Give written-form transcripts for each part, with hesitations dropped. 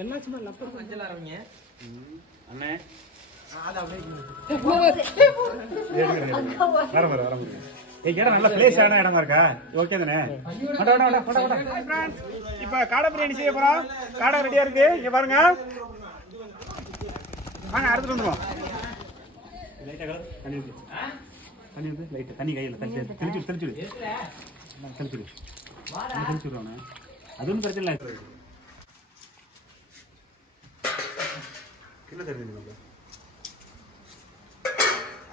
எல்லாம் சும்மா லப்பர் மஞ்சள் ஆரம்பிங்க அண்ணே. நல்ல பிளேஸான இடமா இருக்கா? ஓகே தானே? இப்ப காடை பிரியாணி செய்ய போறோம். காடை ரெடியா இருக்கு. இங்க பாருங்க. வாங்க அடுத்து வந்துருவோம். தண்ணி கையில தெளிச்சுடு. அது ஒன்றும் பிரச்சனை இல்லை. கிலோ தெரியுது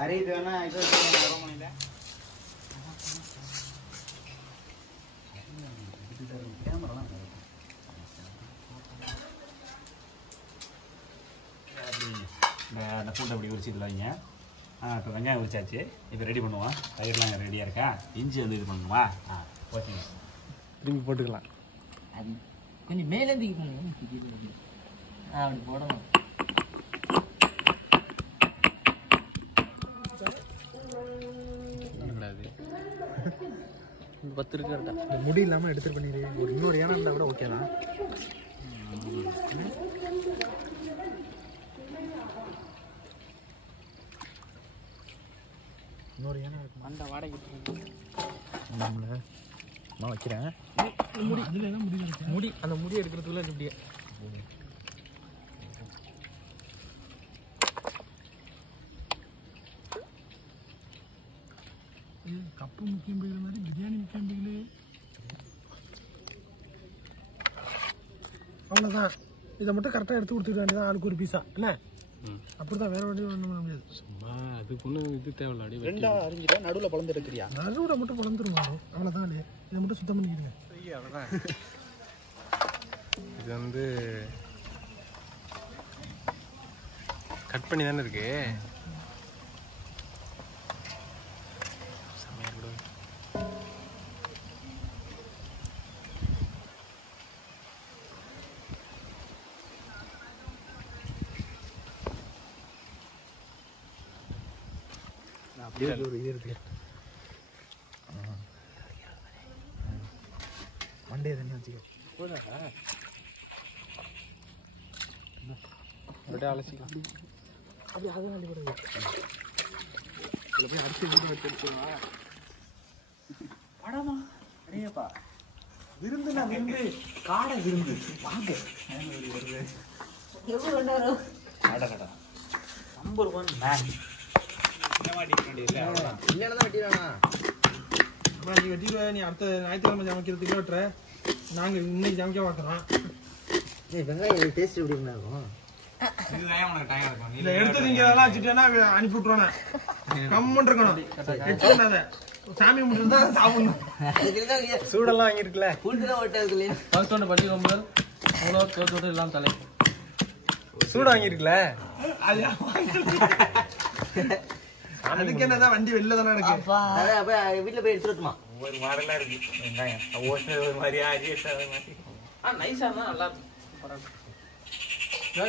அரே இது வேணா இது அந்த பூண்டை அப்படி உரிச்சிட்டு வைங்க. இப்போ வெங்காயம் உரிச்சாச்சு. இப்போ ரெடி பண்ணுவோம். தயிர்லாம் ரெடியாக இருக்கா? இஞ்சி வந்து இது பண்ணுமா? ஓகேங்க, திரும்பி போட்டுக்கலாம். அது கொஞ்சம் மேலேருந்து அப்படி போடணும். பத்து இருக்கா முடி இல்லாமல் எடுத்துட்டு பண்ணிடு. ஒரு இன்னொரு ஏன்னா இருந்தால் கூட ஓகே தான். இன்னொரு ஏன்னா அந்த வாடகை நம்மள நான் வைக்கிறேன். முடி அதில் என்ன முடி அந்த முடி எடுக்கிறதுக்குள்ள இப்படியே கப்பு முக்கியம் போயிடுற மாதிரி பிரியாணி முக்கியம் போயிடு. அவ்வளோதான். இதை மட்டும் கரெக்டாக எடுத்து கொடுத்துக்க வேண்டியதான். ஆளுக்கு ஒரு பீஸா இல்லை? அப்படிதான், வேற வண்டி பண்ண முடியாது. சும்மா அதுக்கு ஒன்றும் இது தேவையில்ல. ரெண்டா அரிஞ்சிட்டா நடுவில் பழந்து எடுக்கிறியா? நடுவில் மட்டும் பழந்துருமா? அவ்வளோதான். இதை மட்டும் சுத்தம் பண்ணிக்கிடுங்க. அவ்வளோதான். இது வந்து கட் பண்ணி தானே இருக்கு. அப்படியே ஒரு இது இருக்கு. மண்டே தண்ணி வச்சுக்கோ. அப்படியே அலசிக்கலாம். அப்படியே அது நாளைக்கு கூட இதில் போய் அரிசி போட்டு வச்சு எடுத்துருவா. படமா அடையப்பா விருந்துண்ணா விருந்து. காடை விருந்து. வாங்க கடை கடை நம்பர் 1 மேன். நீ வெட்டிடுவ. நீ அடுத்த ஞாயிற்றுக்கிழமை சமைக்கிறதுக்கு வெட்டுற. நாங்கள் இன்னைக்கு சமைக்க மாட்டோம். வெங்காயம் டேஸ்ட் எப்படி இருக்கும்? இல்லை எடுத்து நீங்க வச்சுட்டேன்னா அனுப்பி விட்டுருவானே. கம்மன் இருக்கணும். சாமி முடிஞ்சு தான் சாப்பிடணும். சூடெல்லாம் வாங்கிருக்குல்ல. பட்டி ரொம்ப தோட்டோடு எல்லாம் தலை சூடு வாங்கிருக்குல்ல. அதுக்கு என்னதான் வண்டி வெளில தானே இருக்கு. வீட்டுல போய் எடுத்துட்டுமா? ஒரு மாடலா இருக்கு வெங்காயம். ஒரு மாதிரி நைஸா தான் நல்லா இருக்கும்.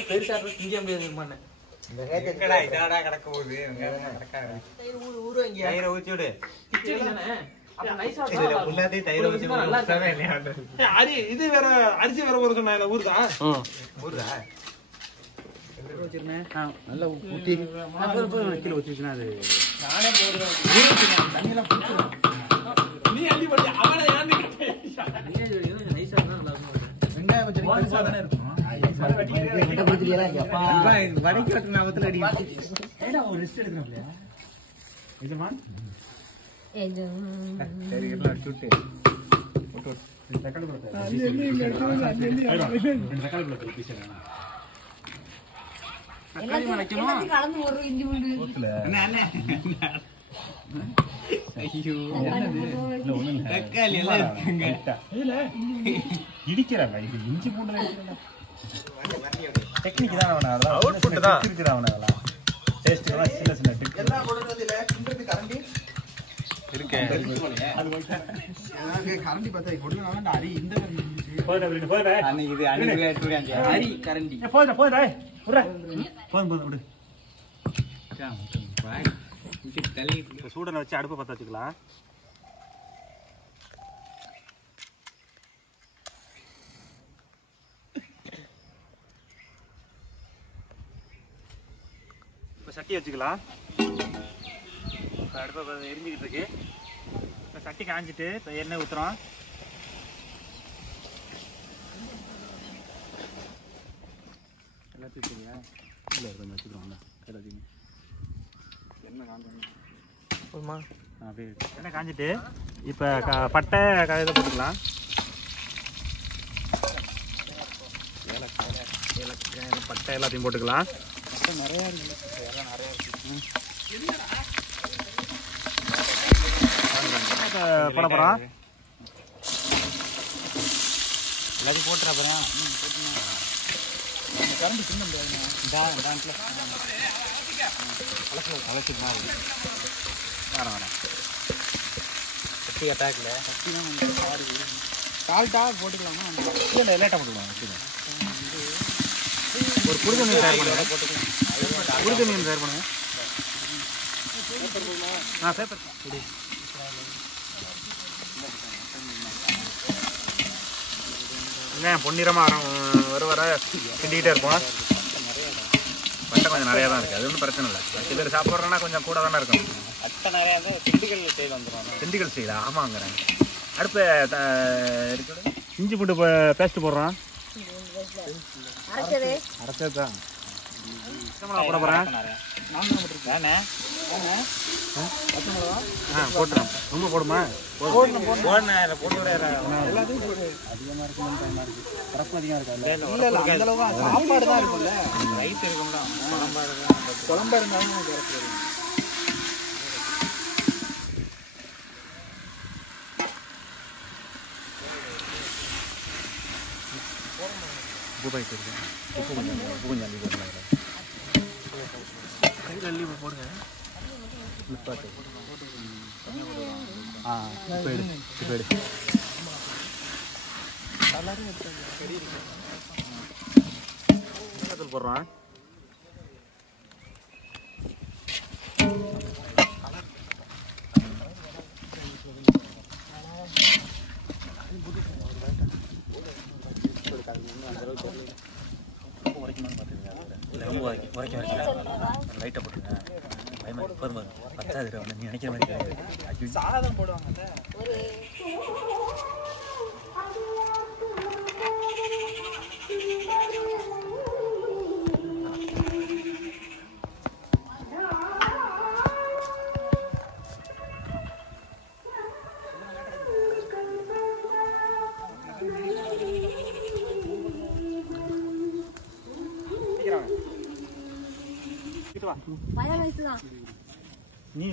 பெருசா திங்க முடியாது. கிடக்க போகுது ஊத்தி விடு. இது வேற அரிசி வேற ஊரு சொன்னா ஊருதா? ஊருதா நல்லா ஊத்தி கீழே ஊத்திச்சுன்னா அது நானே போடுவேன். தண்ணியெல்லாம் நீ அள்ளி போட்டு அவனை வெங்காயம் கொஞ்சம் பெருசா தானே இருக்கும். வடக்கு வெட்டு நாமத்துல அடி ஒரு ரிஸ்ட் எடுக்கணும். சரி எல்லாம் சுட்டு தக்காளி இடிக்கிறாங்க. இது இஞ்சி பூண்டு டெக்னிக் தான். அவுட்புட் தான் இருக்கிறாங்க. டேஸ்ட் சின்ன சின்ன டிப் எல்லாம் கரண்டி இருக்கு. கரண்டி பார்த்தா கொடுங்க. அரி இந்த அரி கரண்டி சூடனை வச்சு அடுப்பை பற்ற வச்சுக்கலாம். சட்டி வச்சுக்கலாம். இப்போ அடுப்பை எரிஞ்சிக்கிட்டு இருக்கு. இப்போ சட்டி காஞ்சிட்டு இப்போ எண்ணெய் ஊற்றுறோம். எல்லாத்தையும் வச்சுருங்க. இல்லை கொஞ்சம் வச்சுக்கிறோம்ல கையில் வச்சுங்க. எண்ணெய் காஞ்சோம் போதுமா? அப்படியே எண்ணெய் காஞ்சிட்டு இப்போ பட்டை இதை போட்டுக்கலாம். ஏலக்காய் பட்டை எல்லாத்தையும் போட்டுக்கலாம். நிறையா இருக்குது. போட போகிறோம். எல்லாத்தையும் போட்டுற அப்புறம் கரண்ட் சின்ன வரேன் சட்டி அட்டாக்ல சட்டி தான் சால்ட்டாக போட்டுக்கலாமா? இல்லை லேட்டாக போட்டுக்கலாம். ஒரு குடித மீன் தயார் பண்ணுங்க. குடித மீன் தயார் பண்ணுங்க. பேப்பர் வெங்காயம் பொன்னிறமாக வர கிண்டிக்கிட்டே இருப்போம். பட்டை கொஞ்சம் நிறையா தான் இருக்குது. அது ஒன்றும் பிரச்சனை இல்லை. 10 பேர் சாப்பிட்றோன்னா கொஞ்சம் கூட தானே இருக்கும். பட்டை நிறையா இருந்தால் திண்டுக்கல் ஸ்டைல் வந்துடும். திண்டுக்கல் ஸ்டைலா? ஆமாங்கிறேன். அடுப்பு இஞ்சி பூண்டு பேஸ்ட் போடுறோம். அரைச்சது தான் போட போகிறேன். போட்டுறோம். ரொம்ப போடுமா? சாப்பாடு தான் இருக்கும்ல, ரைஸ் இருக்கும்ல, குழம்பா இருந்தாலும் உப்பு பாய்ட்டு இருக்கு. உப்பு கொஞ்சம் அள்ளி போடுங்க. கையில் அள்ளி போடுங்க. இப்போ எடு இப்போ எடு. மிளகாத்தூள் போடுறோம். லைட்டாக போட்டுருங்க. பத்தாது நீ நினைக்கிற மாதிரி கிடையாது. சாதம் போடுவாங்கல்ல. நீ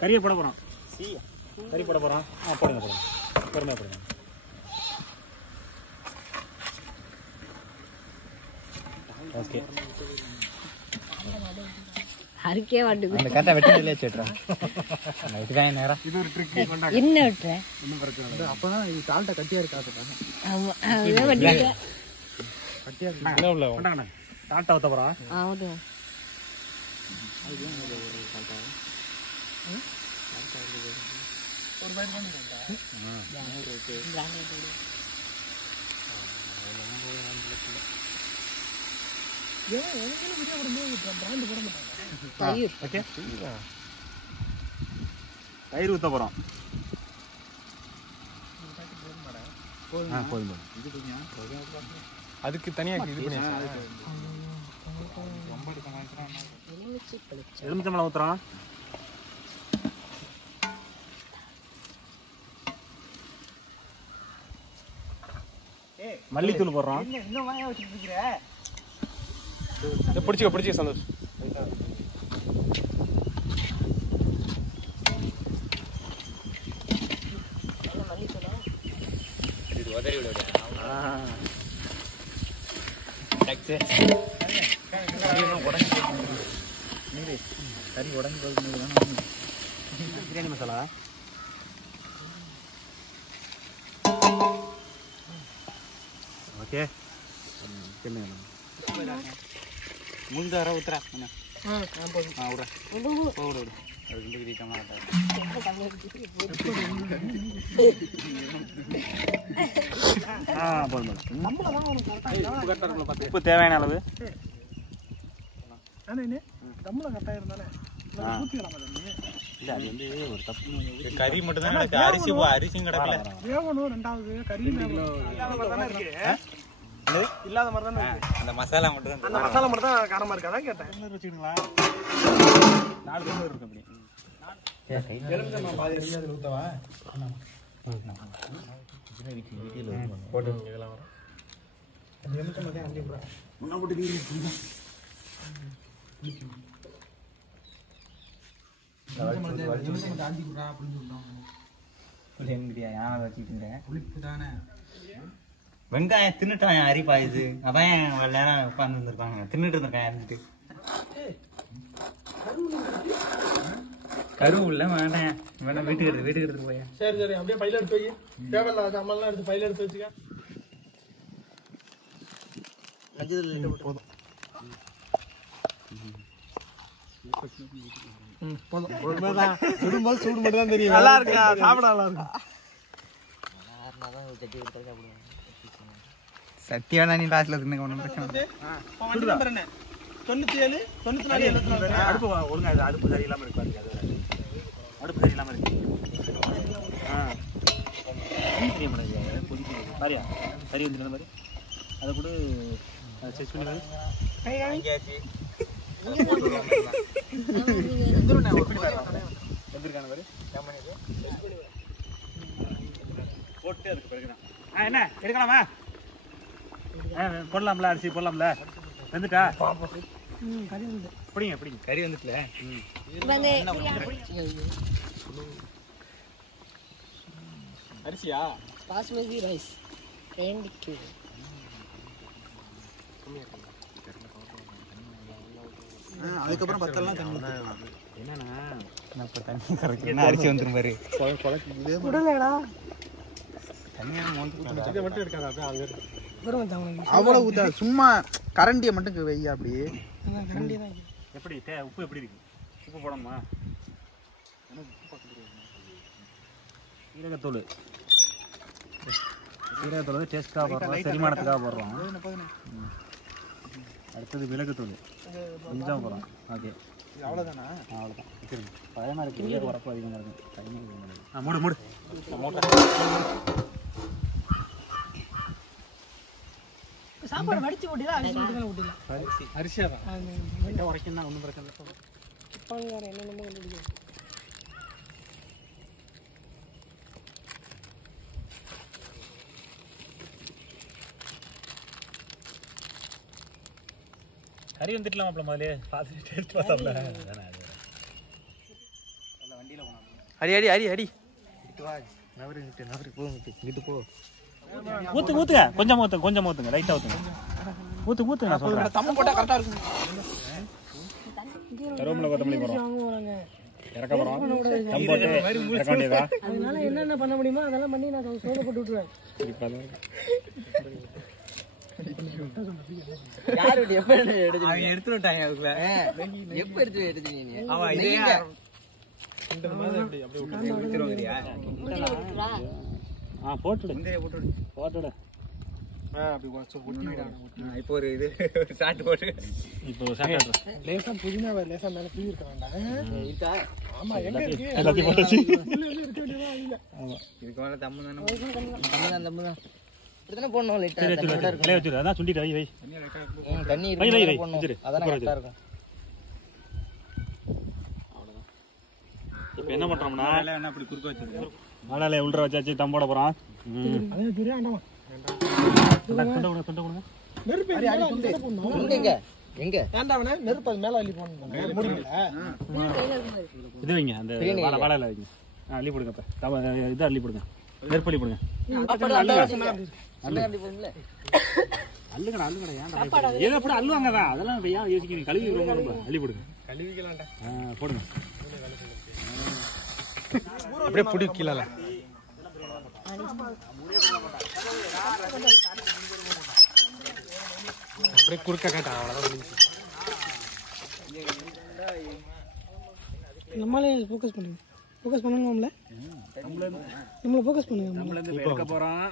கறியை போட போகிறோம். கறி போட போகிறோம். போடுங்க பொறுமையாக போடுங்க. ஓகே. அறுக்கே வாட்டுது. அந்த கரெக்டாக வெட்டிலே வச்சுட்றேன். இதுதான் நேரம். இது ஒரு ட்ரிக். என்ன விட்டுறேன்? ஒன்றும் பிரச்சனை இல்லை. அப்போ தான் இது சால்ட்டை கட்டியாக இருக்காது. ஆமாம், அதான் பண்ணிட்டேன். கட்டியாக இருக்கு. சால்ட்டை ஊற்ற போகிறோம். ஆமாம். தயிர் ஊற்ற போகிறோம். அதுக்கு தனியாக இது பண்ணி எலுமிச்சம்பழம் ஊற்றுறோம். மல்லித்தூள் போடுறோம். பிடிச்சிக்க சந்தோஷ். கறி உடஞ்சி பிரியாணி மசாலா. ஓகே. முழுதார ஊத்துறா. விட்றேன். உப்பு தேவையான அளவு. கறி மட்டும் தான் அரிசியும் கிடக்கல. இல்லாத மாதிரி தானே அந்த மசாலா மட்டும் தான். அந்த மசாலா மட்டும் தான் காரமா இருக்கு. அதான் கேட்டேன். வச்சுக்கீங்களா? 4 பேர் இருக்கு அப்படி. வெங்காயம் தின்னுட்டான் அரிப்பாயுது. அவன் நேரம் உட்கார்ந்து இருந்திருக்காங்க, தின்னுட்டு இருந்திருக்கான் இருந்துட்டு. கருவுல வேண்டாம், வேணா வீட்டுக்கு எடுத்து போய். சரி சரி, அப்படியே பையில எடுத்து வை. தேவையில்லாத அம்மல்லாம் எடுத்து பையில எடுத்து வச்சுக்க. போதும். சுடும்போது சூடு மட்டும் தான் தெரியும். நல்லா இருக்கா? சாப்பிட நல்லா இருக்கும். சத்தியானா நீ லாஸ்ட்ல தின்னுக்க ஒன்றும் பிரச்சனை இல்லை. 97 94 74 அடுப்பு ஒழுங்கா அடுப்பு சரியில்லாம இருக்கு பாருங்க. அடுப்பு சரியில்லாம இருக்கு. சரியா சரி வந்து மாதிரி அதை கூட செக் பண்ணி போட்டு அதுக்கு பிறகுதான் என்ன எடுக்கலாமா? போடலாம்ல, அரிசி போடலாம்ல. வந்துட்டா பிடிங்க பிடிங்க. கறி வந்துட்டுல அரிசியா? பாஸ்மதி ரைஸ் 2 கிலோ. அதுக்கப்புறம் பத்தெல்லாம் தண்ணி என்னன்னா இப்போ தண்ணி கரைக்கணும், அரிசி வந்துடும் பாரு. அவ்வளவு ஊத்த சும்மா கரண்டியை மட்டும் வையா அப்படியே. எப்படி உப்பு எப்படி இருக்கு? உப்பு போடணுமா? சீரகத்தூள் டேஸ்ட்டாக போடுறோம், செரிமானத்துக்காக போடுறோம். அடுத்தது மிளகுத்தூள் கொஞ்சம் போடுறோம். ஓகே அவ்வளோதானா? அவ்வளோதான். பயமாக இருக்குது, நீர் உரப்பு அதிகமாக இருக்கும். மூடு மூடு. சாப்பாடு வடிச்சு ஊட்டிதான் அரிசி மட்டும் தான் ஊட்டிடலாம். அரிசியா தான் உரைக்கும் தான், ஒன்றும் பிரச்சனை இல்லை. என்னென்னமோ கண்டுபிடிக்கும். கறி வந்துட்டுலாம் மாப்பிள்ள முதலே பார்த்து டேஸ்ட் பார்த்தாப்ல. அடி அடி அடி அடி நவரு போ. ஊத்துங்க, கொஞ்சம் ஊத்துங்க, லைட்டா ஊத்துங்க. ஊத்துங்க நான் சொல்றேன். தம்ம போட்டா கரெக்டா இருக்கும். கருவேப்பிலை கொத்தமல்லி போறோம், இறக்க போறோம். தம் போட்டு இறக்க வேண்டியதா? அதனால என்னென்ன பண்ண முடியுமோ அதெல்லாம் பண்ணி நான் சோத போட்டு விட்டுருவேன். எடுத்து விட்டாங்க அதுக்குள்ள. எப்ப எடுத்தீங்க? போட்டுடு. இப்போ ஒரு இது சாட்டு போட்டு இப்போ லேசா புதினா லேசா மேல தூவி இருக்க வேண்டாம். ஆமா, எங்க இருக்கு? எல்லாத்தையும் போட்டுச்சு. இதுக்கு மேல தம்மு தானே போடணும். லைட்டா வச்சிரு, அதான் சுண்டிட்டு வை தண்ணி போடணும், அதான் கரெக்டா இருக்கும். இப்போ என்ன பண்றோம்னா அப்படி குறுக்க வச்சிருக்கோம். வாழை உள்ள வச்சாச்சு, தம் போட போறோம். அதே தெரியா ஆண்டமா. நெருப்பு எங்க ஏண்டாவனே நெருப்பு அது மேல அள்ளி போடணும். முடியல. இது வைங்க, அந்த வாழையில வைங்க. அள்ளி போடுங்க. அப்ப இது அள்ளி போடுங்க, நெருப்பு அள்ளி போடுங்க. அள்ளுங்கடா ஏதோ அப்படி அள்ளுவாங்கதான். அதெல்லாம் ஏன் யோசிக்கிறீங்க? கழுவி அள்ளி போடுங்க. கழுவிக்கலாம்டா. போடுங்க அப்படியே பிடிக்கல. அப்படியே குறுக்க கேட்டான். அவ்வளோதான். நம்மளே ஃபோக்கஸ் பண்ணுங்க. ஃபோக்கஸ் பண்ணணும்ல? நம்மள ஃபோக்கஸ் பண்ணுங்க. நம்மள இருந்து எடுக்க போறோம்.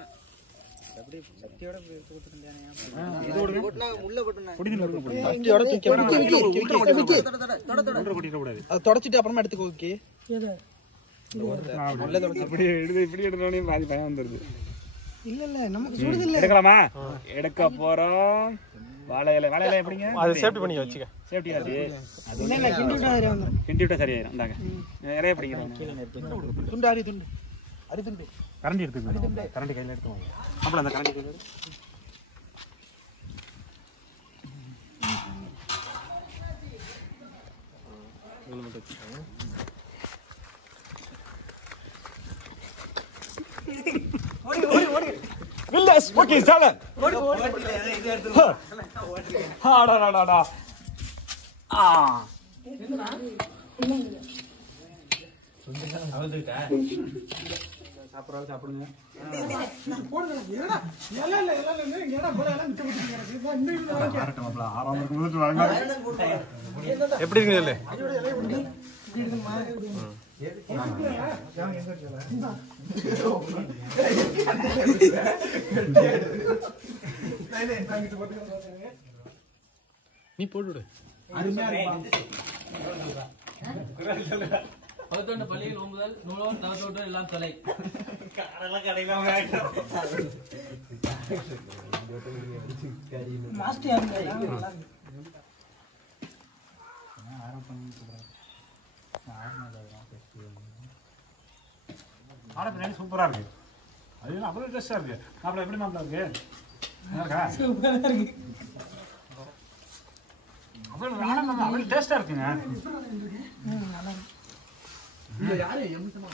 அப்படியே சக்தியோட எடுத்து கொடுத்துட்டானே. இதோட போட்னா உள்ள போட்னா. புடிங்க புடிங்க. சக்தியோட தூக்கி குடிக்க கூடாது. அது தொடச்சிட்டு அப்புறமா எடுத்துக்கோ. ஓகே. ஏதா? அப்படியே இப்படி எடுத்தோனே பாதி பயம் வந்துருது. இல்ல நமக்கு சுடுது இல்ல. எடுக்கலாமா? எடுக்க போறோம். வாழை இலை எப்படிங்க? அது சேஃப்டி பண்ணி வச்சுக்க. சேஃப்டி அது. இல்ல கிண்டி விட்டா சரியா வந்துரும். கிண்டி விட்டா சரியாயிரும். இந்தாங்க. நிறைய பிடிக்கிறோம். துண்டு அரி துண்டு. அரி துண்டு. கரண்டி எடுத்துக்கோங்க. கரண்டி கையில எடுத்துக்கோங்க. அப்பள அந்த கரண்டி கையில எடு. இவ்வளவு மட்டும் வச்சுக்கோங்க. ஓடி. வில்லஸ் ஓகே சாலன். இது எடுத்து. ஆடாடாடா. ஆ. அவதுட்டா. சாப்பிடுங்க. போடுங்க. இல்ல எங்கடா போல எல்லாம் மிச்சம் போட்டுங்க. இன்னும் ஆறட்டும் அப்பள. ஆறாம இருக்கும்போது வாங்க. எப்படி இருக்குன்னு சொல்லு. நீ போட்டுவிடு. பள்ளியில் ஓம்புதல் நூலோன் தவத்தோடு எல்லாம் தொலை. ஆட சூப்பரா இருக்கு. அது அவ்வளவு டேஸ்டா இருக்கு. மாப்பிள்ள எப்படி மாப்பிள்ள இருக்கு? சூப்பரா இருக்கு. அவ்வளவு டேஸ்டா இருக்குங்க. நல்லா இருக்கு. யாரு எம்சமா